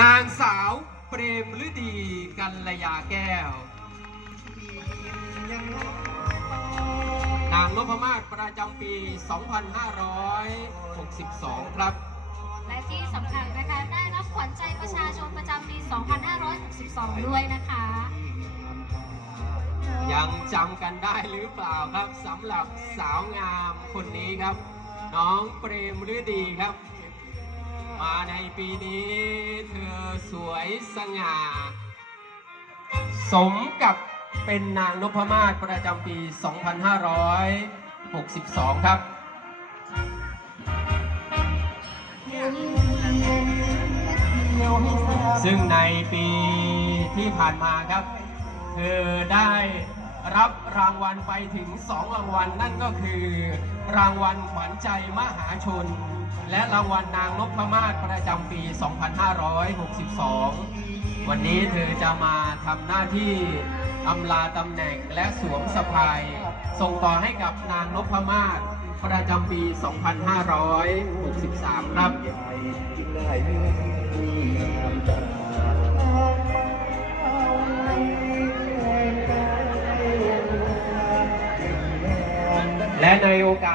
นางสาวเปรมฤดีกัลยาแก้ว นางนพมาศประจำปี 2562 ครับ และที่สำคัญนะคะได้รับขวัญใจประชาชนประจำปี 2562 ด้วยนะคะ ยังจำกันได้หรือเปล่าครับสำหรับสาวงามคนนี้ครับ น้องเปรมฤดีครับ มาในปีนี้เธอ สวยสง่า สมกับเป็นนางนพมาศประจำปี 2562 ครับซึ่งในปีที่ผ่านมาครับ เธอได้ รับรางวัลไปถึง 2 รางวัลนั่นก็คือ รางวัลขวัญใจมหาชน และรางวัลนางนพมาศประจำปี 2562 วันนี้เธอจะมาทำหน้าที่อำลาตำแหน่งและสวมสะพาย ส่งต่อให้กับนางนพมาศประจำปี 2563 ครับ และในโอกาส